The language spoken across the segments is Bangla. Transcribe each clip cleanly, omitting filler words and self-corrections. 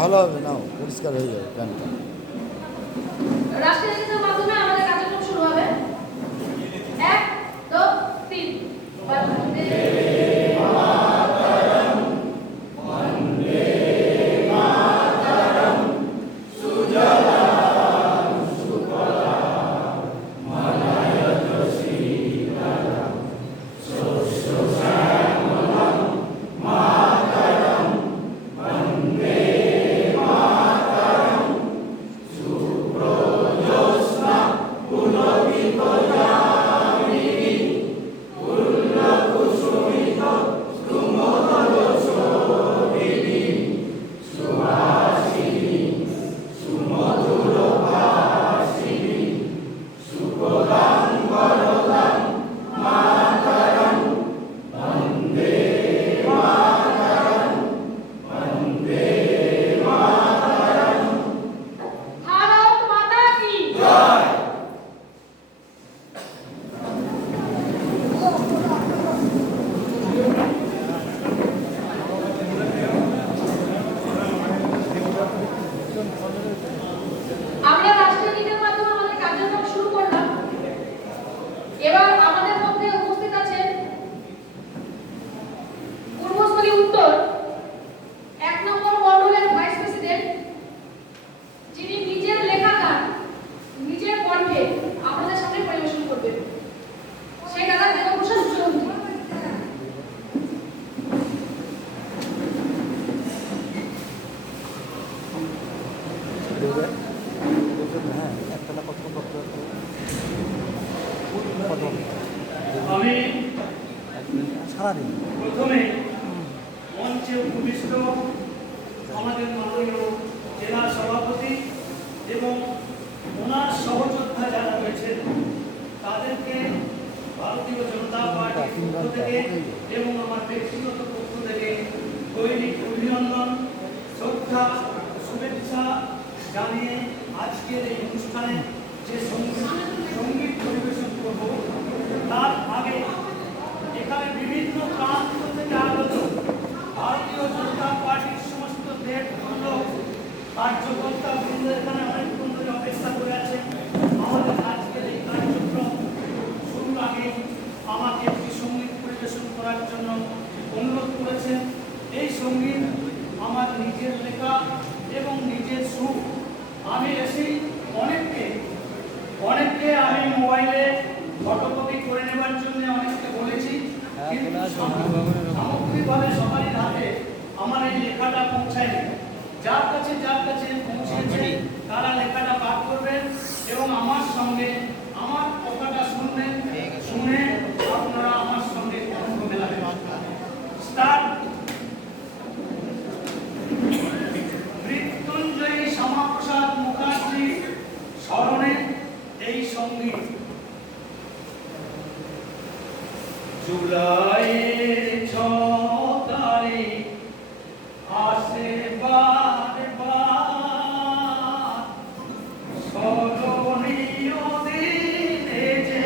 ভালো হবে, নাও পরিষ্কার হয়ে যাবে প্যান্টটা। রাষ্ট্রীয় মাধ্যমে আমাদের কার্যক্রম শুরু হবে। 1 2 3 বন্দে ভারত মাতা কি জয়। আমরা রাষ্ট্রীয় গীতের মাধ্যমে আমাদের কার্যক্রম শুরু করলাম। এবার আমাদের মধ্যে উপস্থিত আছেন পূর্বস্থলী উত্তর 1 নম্বর মণ্ডলের ভাইস প্রেসিডেন্ট, যিনি নিজের লেখা গান নিজের কণ্ঠে আপনাদের সামনে পরিবেশন করবেন। সেই গান দেবভূষণ চৌধুরী। হ্যাঁ, একটা না কত আমি সারাদিন প্রথমে মঞ্চে উপবিষ্ট আমাদের মাননীয় জেলা সভাপতি এবং ওনার সহযোদ্ধা যারা রয়েছেন তাদেরকে ভারতীয় জনতা পার্টির পক্ষ থেকে এবং আমার ব্যক্তিগত পক্ষ থেকে দৈনিক অভিনন্দন, শ্রদ্ধা, শুভেচ্ছা জানিয়ে আজকের এই অনুষ্ঠানে যে সঙ্গীত পরিবেশন করব তার আগে এখানে বিভিন্ন প্রান্ত থেকে আগত ভারতীয় জনতা পার্টির সমস্ত নেতৃবৃন্দ, কার্যকর্তা বৃন্দ এখানে অনেকক্ষণ ধরে অপেক্ষা করে আছে। আমাদের আজকের এই কার্যক্রম শুরুর আগে আমাকে একটি সঙ্গীত পরিবেশন করার জন্য অনুরোধ করেছেন। এই সঙ্গীত আমার নিজের লেখা এবং নিজের সুর। আমি এসেই অনেককে আমি মোবাইলে ফটোকপি করে নেবার জন্য অনেককে বলেছি, কিন্তু সামগ্রিকভাবে সবারই হাতে আমার এই লেখাটা পৌঁছায়নি। যার কাছে পৌঁছেছে তারা লেখাটা পাঠ করবেন এবং আমার সঙ্গে আমার কথাটা শুনবেন, শুনে আপনারা আমার সঙ্গে কণ্ঠ মেলাবেন। স্টার্ট। মৃত্যুঞ্জয়ী শ্যামাপ্রসাদ মুখার্জি স্মরণে এই সঙ্গীত। জুলাইয়ের 6 তারিখ আসে বারবার, স্মরণীয় দিনে যে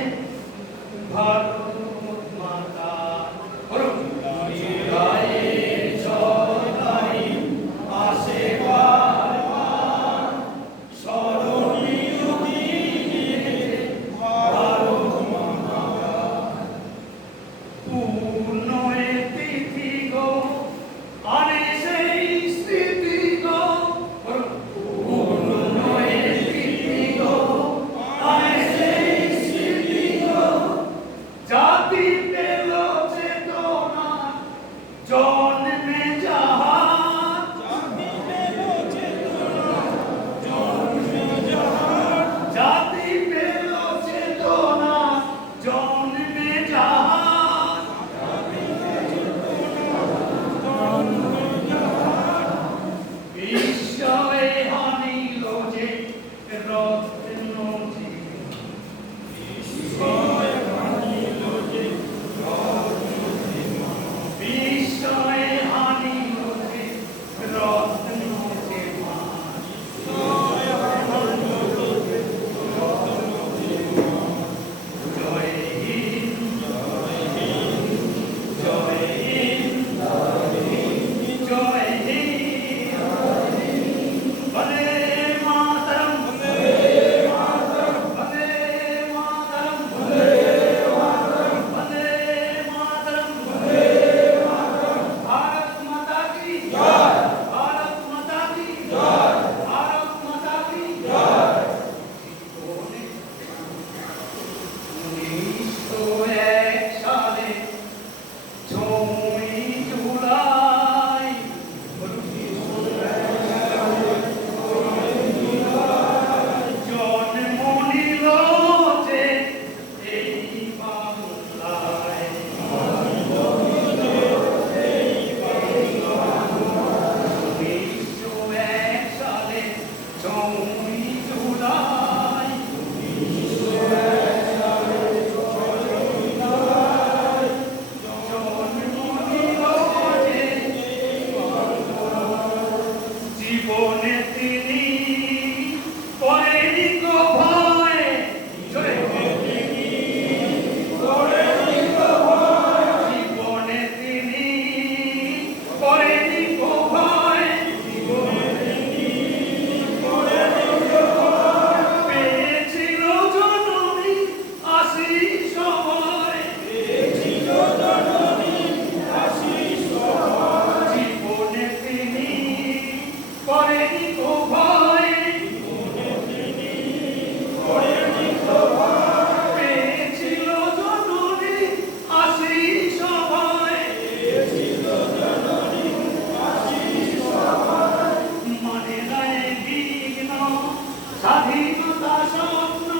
স্বাধীনতা স্বপ্ন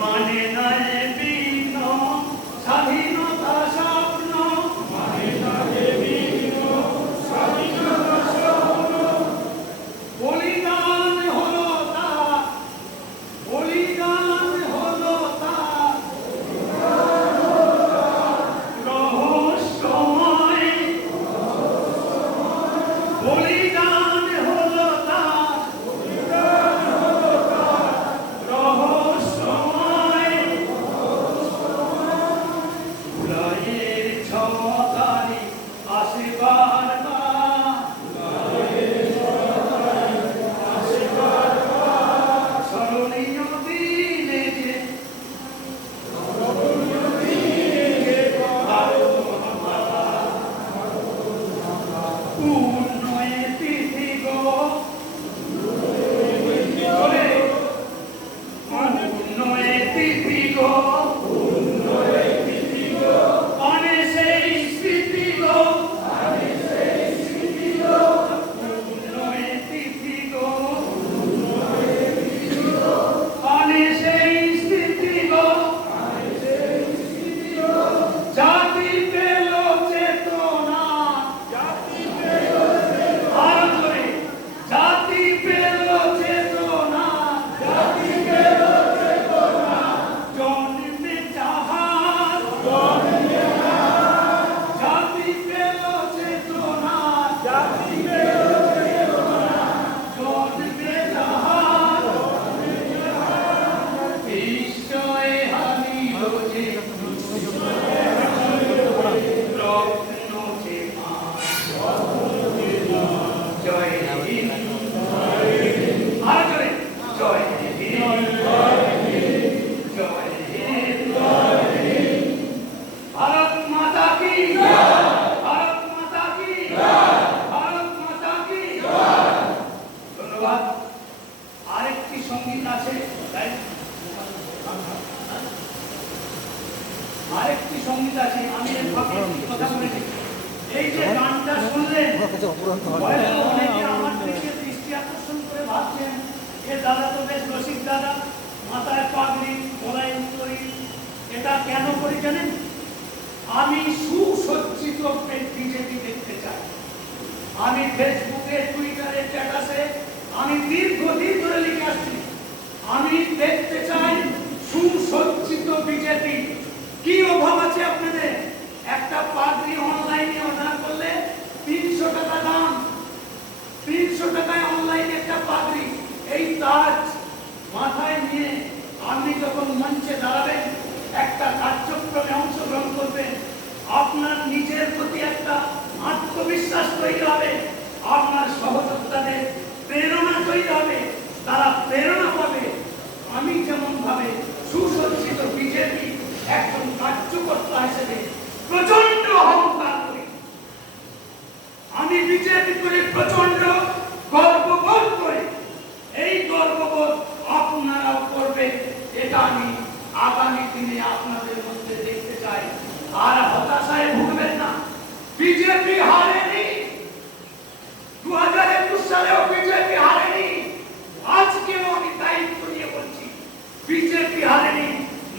মানে নাই বিঘ্ন স্বাধীনতা স্বপ্ন বলিদান হলো তার বলিদান হলো তার রহস্যময় বলিদান হলো তার রহস্যময় উদয়ের ছতারি আশীর্বাদ স্মরণীয় দিনে যে পূর্ণয়ে তিথি গো পূর্ণয়ে তিথি গো অনে সেই স্মৃতি গো পূর্ণয়ে তিথি গো অনে সেই স্মৃতি গো জাতি পেল চেতনা আরো জোরে জাতি পেল চেতনা জন্মে যাহার জাতি পেল চেতনা জন্মে যাহার বিস্ময়ে হারিল যে রত্ন যে মা জয় হিন্দ আর জয় জয় হিন্দ জয় হিন্দ ভারত মাতা কি ভারত মাতা কি ভারত মাতা কি ধন্যবাদ। আরেকটি সঙ্গীত আছে তাই আরেকটি সঙ্গীত আছে আমি এর ফাঁকে একটি কথা বলেছি এই যে গানটা শুনলেন আমার কাছে অপূরন্ত হয় হয়তো অনেকে আমার দিকে দৃষ্টি আকর্ষণ করে ভাবছেন এ দাদা তো বেশ রসিক দাদা মাথায় পাগড়ি গলায় উত্তরি এটা কেন করি জানেন আমি সুসজ্জিত বিজেপি দেখতে চাই আমি ফেসবুকে টুইটারে স্ট্যাটাসে আমি দীর্ঘদিন ধরে লিখে আসছি আমি দেখতে চাই সুসজ্জিত বিজেপি কি অভাব আছে আপনাদের একটা পাগড়ি অনলাইনে অর্ডার করলে 300 টাকা দাম 300 টাকায় অনলাইনে একটা পাগড়ি এই তাজ মাথায় নিয়ে আপনি যখন মঞ্চে দাঁড়াবেন একটা কার্যক্রমে অংশগ্রহণ করবেন আপনার নিজের প্রতি একটা আত্মবিশ্বাস তৈরি হবে আপনার সহযোদ্ধাদের প্রেরণা তৈরি হবে তারা প্রেরণা পাবে আমি যেমন ভাবে সুসজ্জিত বিজেপি একজন কার্যকর্তা হিসেবে প্রচন্ড অহংকার করি আমি বিজেপি করে প্রচন্ড গর্ববোধ করি এই গর্ববোধ আপনারাও করবেন এটা আমি আগামী দিনে আপনাদের মধ্যে দেখতে চাই আর হতাশায় ভুগবেন না বিজেপি হারেনি 2021 সালেও বিজেপি হারেনি আজকেও আমি দায়িত্ব নিয়ে বলছি বিজেপি হারেনি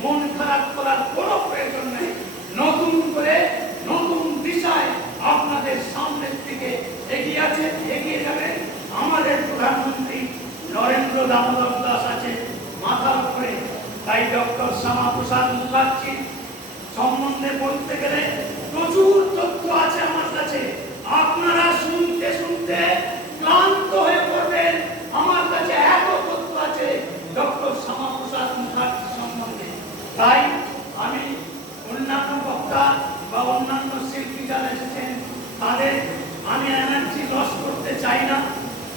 মন খারাপ করার কোনো প্রয়োজন নেই নতুন করে নতুন দিশায় আপনাদের সামনের দিকে এগিয়ে যাবে আমাদের প্রধানমন্ত্রী নরেন্দ্র দামোদর দাস আছে মাথার উপরে তাই ডক্টর শ্যামাপ্রসাদ মুখার্জি সম্বন্ধে বলতে গেলে প্রচুর তথ্য আছে আমার কাছে আপনারা শুনতে শুনতে ক্লান্ত হয়ে পড়বেন আমার কাছে এত তথ্য আছে ডক্টর শ্যামাপ্রসাদ মুখার্জি সম্বন্ধে তাই আমি অন্যান্য বক্তা বা অন্যান্য শিল্পী যারা এসেছেন তাদের আমি এনার্জি লস করতে চাই না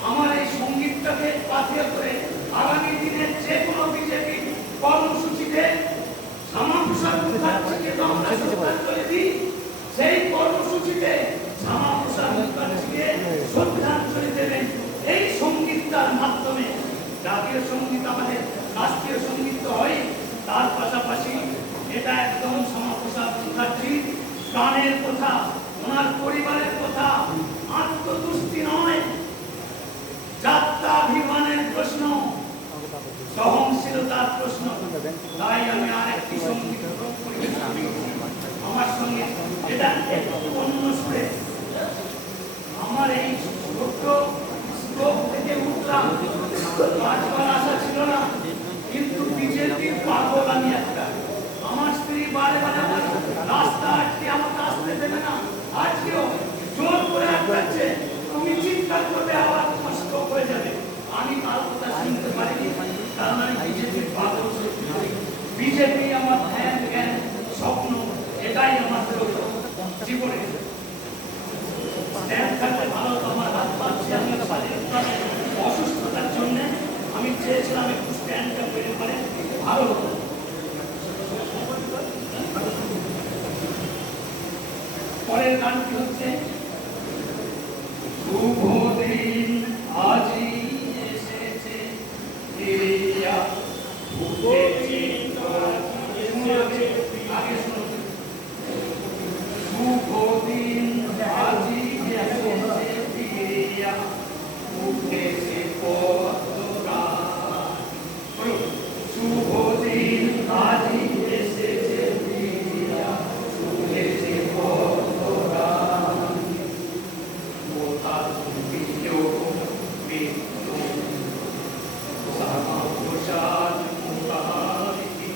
আমার এই সঙ্গীতটাকে পাথেয় করে আগামী দিনের যে কোনো বিজেপি কর্মসূচিতে শ্যামাপ্রসাদ মুখার্জিকে তো আমরা শ্রদ্ধাঞ্জলি দিই সেই কর্মসূচিতে শ্যামাপ্রসাদ মুখার্জিকে শ্রদ্ধাঞ্জলি দেবেন এই সঙ্গীতটার মাধ্যমে জাতীয় সঙ্গীত আমাদের রাষ্ট্রীয় সঙ্গীত হয় তার পাশাপাশি এটা একদম শ্যামাপ্রসাদ মুখার্জি গানের কথা ওনার পরিবারের কথা খারাপ প্রশ্ন, তাই আমি আরেকটি সঙ্গীত আমার সঙ্গে এটা একটু অন্য সুরে। আমার এই ছোট্ট স্ট্রোক থেকে উঠলাম, বাঁচবার আশা ছিল না, কিন্তু বিজেপির পাগল আমি একটা। আমার স্ত্রী বারে বারে আমার রাস্তা আটকে আমাকে আসতে দেবে না, আজকেও জোর করে আটকাচ্ছে। তুমি চিৎকার করবে, আবার তোমার স্ট্রোক হয়ে যাবে। আমি কাল কথা শুনতে পারিনি, কারণ আমি বিজেপির পাগল। বিজেপি আমার ধ্যান জ্ঞান স্বপ্ন, এটাই আমার জীবনে স্ট্যান্ড থাকতে ভালো। আমার হাত পাচ্ছি, আমি অসুস্থতার জন্য আমি চেয়েছিলাম একটু স্ট্যান্ডটা পেলে পারে ভালো হতো। পরের গানটি হচ্ছে শুভ দিন আজি এসেছে, ফিরিয়া উঠেছি আগে শুনুন। শুভ দিন আজি এসেছে, ফিরিয়া উঠেছে পদ্মরাত। শুভ দিন আজি এসেছে, ফিরিয়া উঠেছে পদ্মরাত। কোথা তুমিও মৃত্যু সামসাদ মুখারিতি।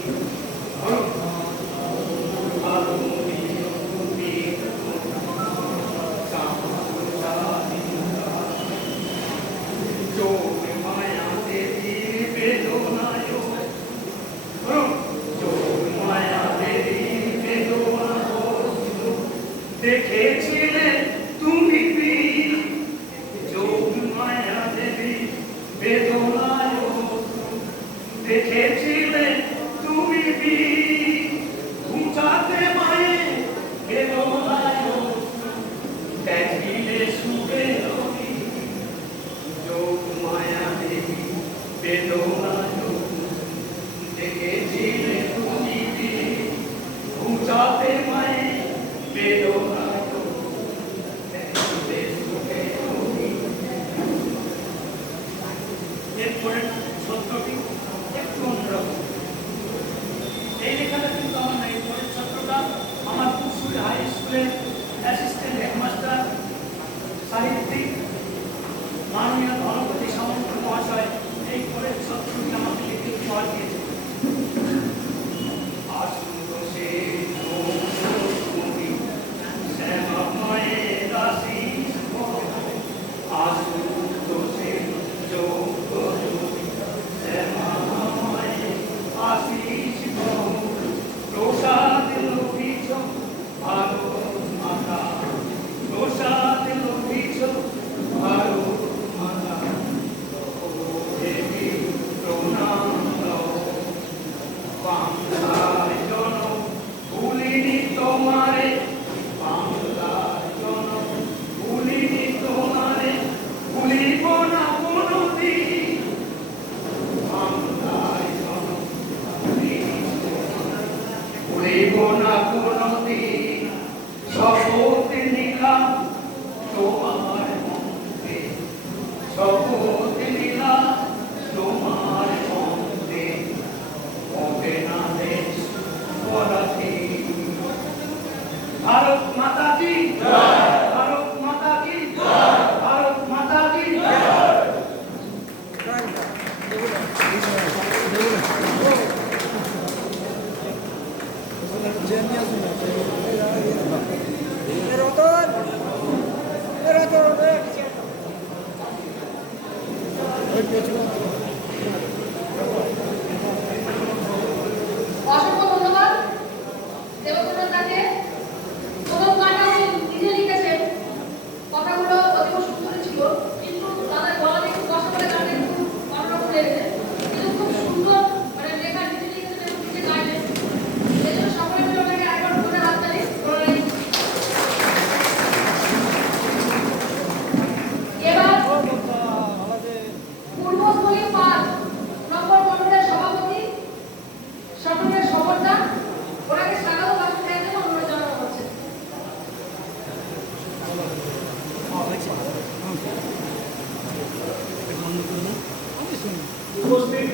দেখেছিলে তুমি যোগ মায়া দেবী বেদনায়, দেখেছিলে তুমি ঘুচাতে মায়ে বেদনায়, দেখিলে সুখে রবি যোগ মায়া দেবী বেদনায়, দেখেছিলে তুমি ঘুচাতে মায়ে বেদনায়। এরপরে ছত্রটি একটু অন্যরকম। এই লেখাটা কিন্তু আমার নাই। পরের ছাত্রটা আমার পুরসুরি হাই স্কুলের অ্যাসিস্ট্যান্ট হেডমাস্টার সাহিত্যিক মাননীয় ধনপতি সামন্ত মহাশয়। এই পরের ছাত্রটি আমাকে লিখে উপহার দিয়েছে। আসুন সে শ্যামাময়ে দাসী, আসুন সে আশিস প্রসাদ লোভিছ ভারত মাতা, প্রসাদ লোভিছ ভারত মাতা, দেবী প্রণাম বাংলার জন ভুলিনি তোমারে, বাংলার জন ভুলিনি তোমারে, ভুলিব না কোনদিন। ভুলিব না কোনদিন, শপথ নিলাম তোমার মন্ত্রে, শপথ নিলাম তোমার মন্ত্রে, হবে না দেশ পরাধীন। ভারত মাতা কি, ভারত মাতা কি, ভারত মাতা কি। অসংখ্য ধন্যবাদ দেবপ্রসাদ দাকে। প্রথম গানটা উনি নিজে লিখেছেন, কথাগুলো অতীব সুন্দর ছিল, কিন্তু তাদের গলা একটু কষ্ট করে গানটা একটু অন্যরকম লেগেছে, কিন্তু খুব সুন্দর মানে লেখা নিজে লিখেছেন এবং নিজে গাইলেন। এই জন্য সকলে মিলে ওনাকে একবার করে হাততালি। এবার পূর্বস্থলী 5 নম্বর মণ্ডলের সভাপতি সকলের সফলতা, ওনাকে স্বাগত ভাষণ দেওয়ার জন্য অনুরোধ জানানো হচ্ছে। উপস্থিত